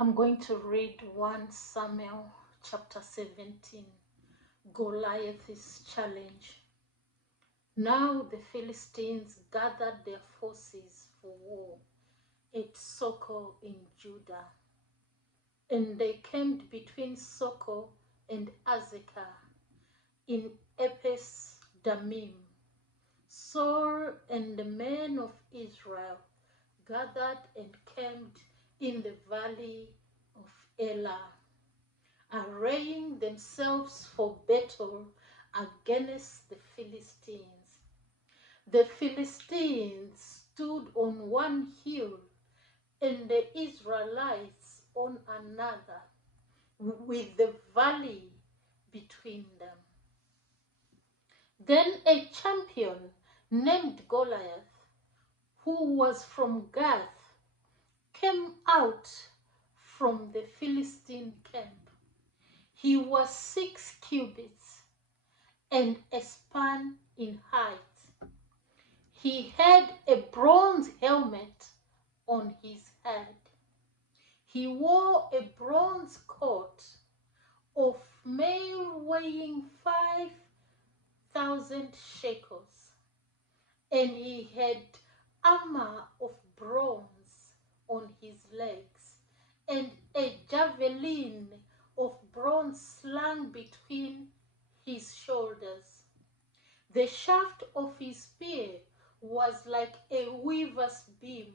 I'm going to read 1 Samuel chapter 17, Goliath's challenge. Now the Philistines gathered their forces for war at Soko in Judah, and they camped between Soko and Azekah in Ephes Damim. Saul and the men of Israel gathered and camped in the valley of Elah, arraying themselves for battle against the Philistines. The Philistines stood on one hill and the Israelites on another, with the valley between them. Then a champion named Goliath, who was from Gath, came out from the Philistine camp. He was 6 cubits and a span in height. He had a bronze helmet on his head. He wore a bronze coat of mail weighing 5,000 shekels, and he had armor of bronze on his legs, and a javelin of bronze slung between his shoulders. The shaft of his spear was like a weaver's beam,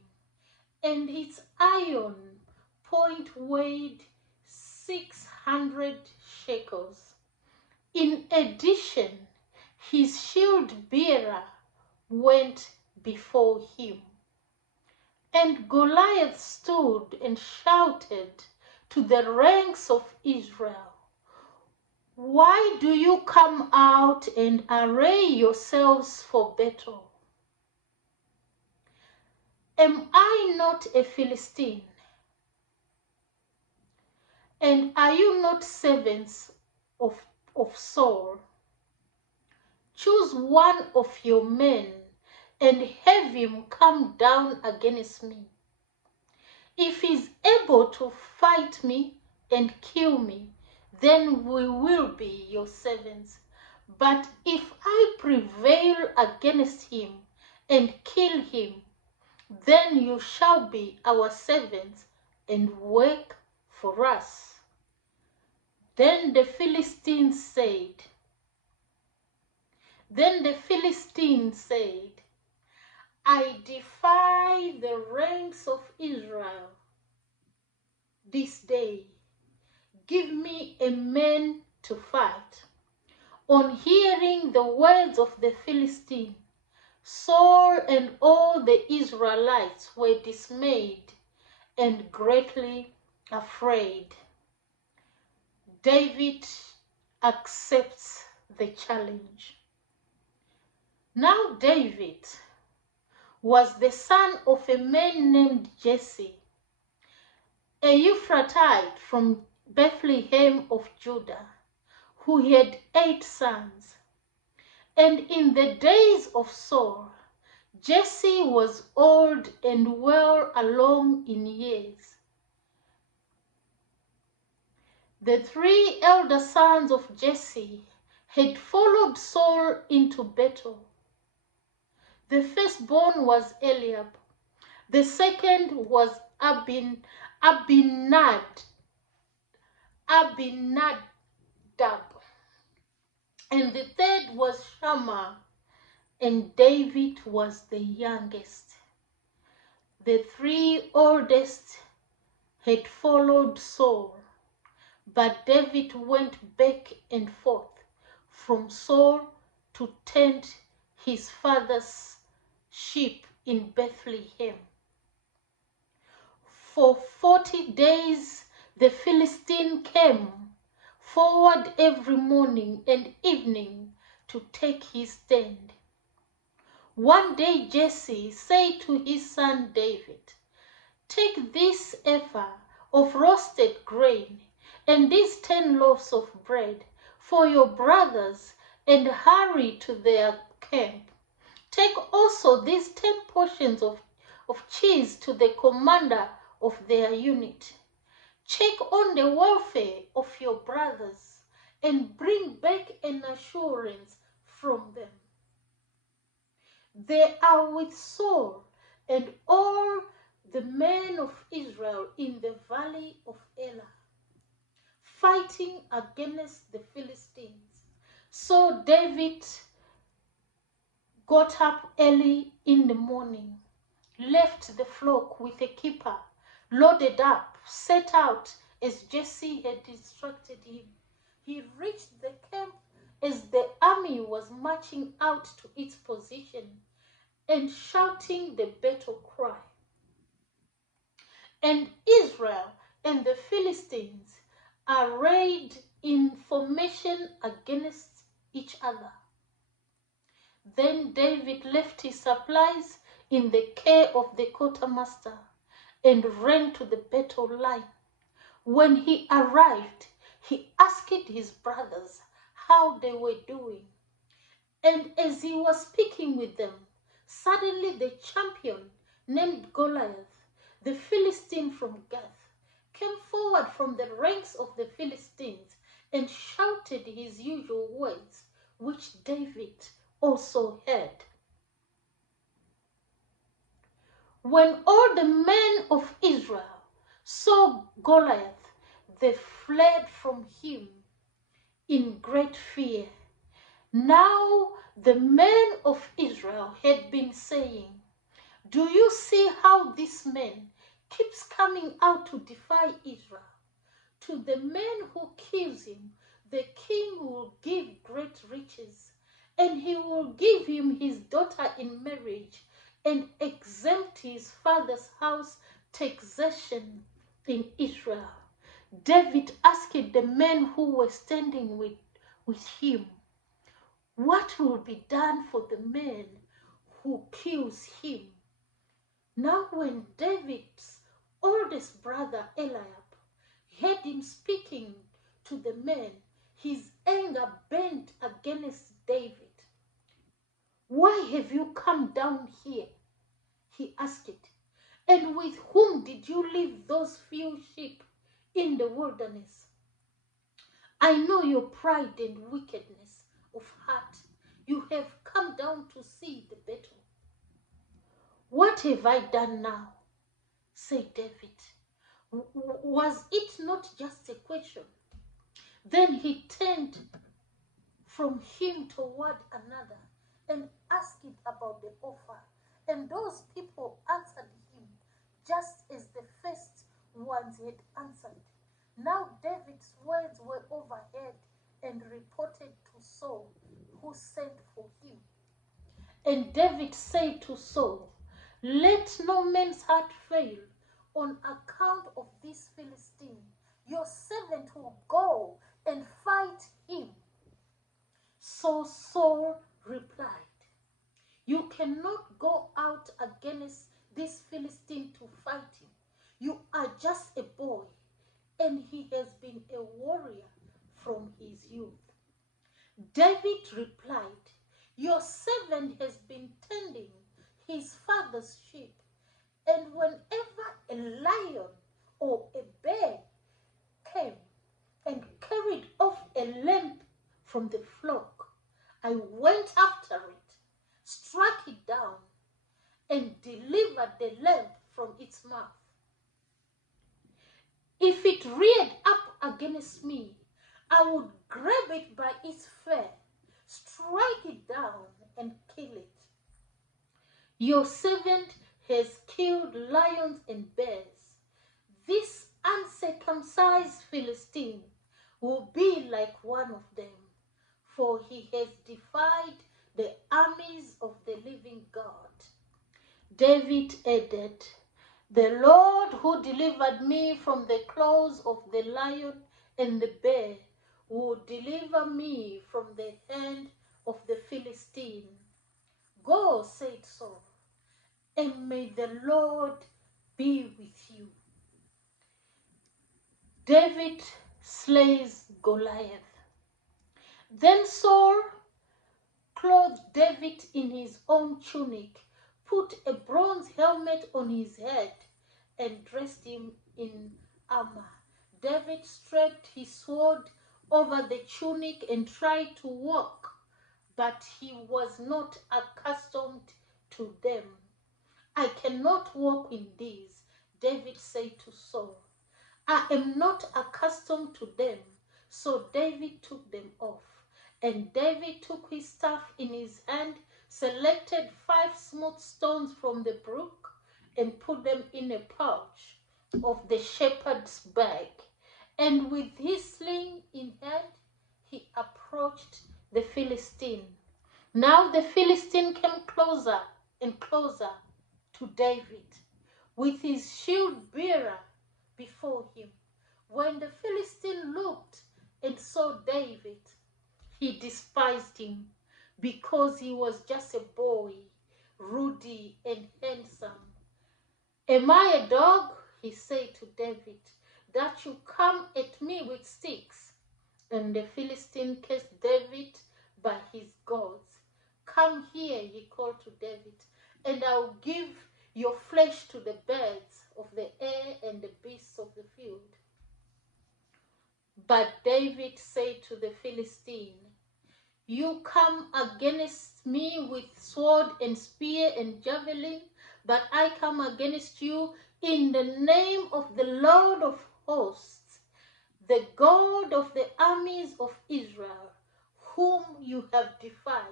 and its iron point weighed 600 shekels. In addition, his shield bearer went before him. And Goliath stood and shouted to the ranks of Israel, "Why do you come out and array yourselves for battle? Am I not a Philistine? And are you not servants of Saul? Choose one of your men and have him come down against me. If he is able to fight me and kill me, then we will be your servants. But if I prevail against him and kill him, then you shall be our servants and work for us." Then the Philistines said, "I defy the ranks of Israel this day. Give me a man to fight." On hearing the words of the Philistine, Saul and all the Israelites were dismayed and greatly afraid. David accepts the challenge. Now David was the son of a man named Jesse, a Ephrathite from Bethlehem of Judah, who had 8 sons. And in the days of Saul, Jesse was old and well along in years. The 3 elder sons of Jesse had followed Saul into battle. The firstborn was Eliab, the second was Abinadab, and the third was Shammah, and David was the youngest. The 3 oldest had followed Saul, but David went back and forth from Saul to tend his father's sheep in Bethlehem. For 40 days the Philistine came forward every morning and evening to take his stand. One day Jesse said to his son David, "Take this ephah of roasted grain and these 10 loaves of bread for your brothers and hurry to their camp. Take also these 10 portions of cheese to the commander of their unit. Check on the welfare of your brothers and bring back an assurance from them. They are with Saul and all the men of Israel in the valley of Elah, fighting against the Philistines. So David got up early in the morning, left the flock with a keeper, loaded up, set out as Jesse had instructed him. He reached the camp as the army was marching out to its position and shouting the battle cry. And Israel and the Philistines arrayed in formation against each other. Then David left his supplies in the care of the quartermaster and ran to the battle line. When he arrived, he asked his brothers how they were doing. And as he was speaking with them, suddenly the champion named Goliath, the Philistine from Gath, came forward from the ranks of the Philistines and shouted his usual words, which David also heard. When all the men of Israel saw Goliath, they fled from him in great fear. Now the men of Israel had been saying, "Do you see how this man keeps coming out to defy Israel? To the man who kills him, the king will give great riches, and he will give him his daughter in marriage and exempt his father's house taxation in Israel." David asked the men who were standing with him, "What will be done for the man who kills him?" Now when David's oldest brother Eliab heard him speaking to the men, his anger burned against David. "Why have you come down here?" he asked. "And with whom did you leave those few sheep in the wilderness? I know your pride and wickedness of heart. You have come down to see the battle." "What have I done now?" said David. Was it not just a question?" Then he turned from him toward another and asked about the offer. And those people answered him just as the first ones had answered. Now David's words were overheard and reported to Saul, who sent for him. And David said to Saul, "Let no man's heart fail on account of this Philistine. Your servant will go and fight him." So Saul replied, "You cannot go out against this Philistine to fight him. You are just a boy, and he has been a warrior from his youth." David replied, "Your servant has been tending his father's sheep, and whenever a lion or a bear came and carried off a lamb from the flock, I went after it, struck it down, and delivered the lamb from its mouth. If it reared up against me, I would grab it by its fur, strike it down, and kill it. Your servant has killed lions and bears. This uncircumcised Philistine will be like one of them, for he has defied the armies of the living God." David added, "The Lord who delivered me from the claws of the lion and the bear will deliver me from the hand of the Philistine." "Go," said Saul, "and may the Lord be with you." David slays Goliath. Then Saul clothed David in his own tunic, put a bronze helmet on his head, and dressed him in armor. David strapped his sword over the tunic and tried to walk, but he was not accustomed to them. I cannot walk in these, David said to Saul. I am not accustomed to them. So David took them off. And David took his staff in his hand, selected 5 smooth stones from the brook, and put them in a pouch of the shepherd's bag. And with his sling in hand, he approached the Philistine. Now the Philistine came closer and closer to David, with his shield bearer before him. When the Philistine looked and saw David, he despised him because he was just a boy, ruddy and handsome. Am I a dog, he said to David, that you come at me with sticks? And the Philistine cursed David by his gods. Come here, he called to David, and I will give your flesh to the birds of the air and the beasts of the field. But David said to the Philistine, you come against me with sword and spear and javelin, but I come against you in the name of the Lord of hosts, the God of the armies of Israel, whom you have defied.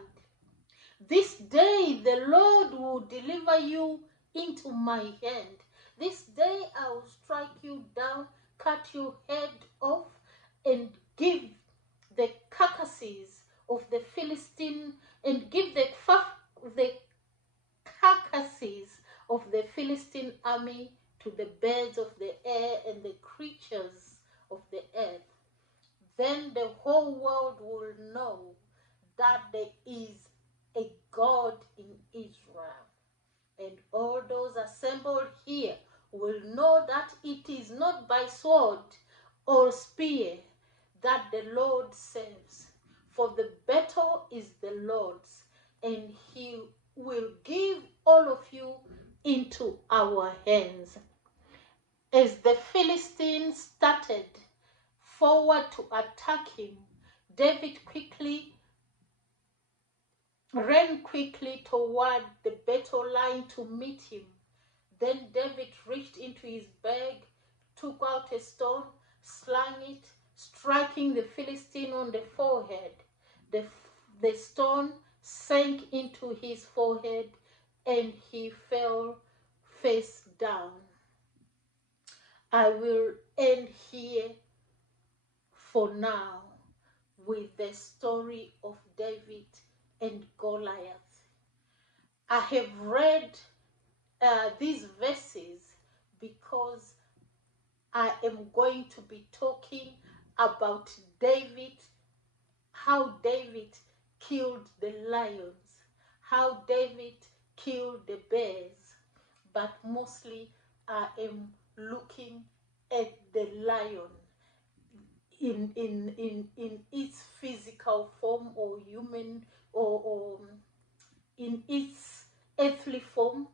This day the Lord will deliver you into my hand. This day I will strike you down, cut your head off, and give the carcasses of the Philistine, and give the carcasses of the Philistine army to the birds of the air and the creatures of the earth. Then the whole world will know that there is a God in Israel. And all those assembled here will know that it is not by sword or spear that the Lord saves. For the battle is the Lord's, and he will give all of you into our hands. As the Philistines started forward to attack him, David ran quickly toward the battle line to meet him. Then David reached into his bag, took out a stone, slung it, striking the Philistine on the forehead. The stone sank into his forehead and he fell face down. I will end here for now with the story of David and Goliath. I have read these verses because I am going to be talking about David, how David killed the lions, how David killed the bears, but mostly I am looking at the lion in its physical form, or human, or in its earthly form,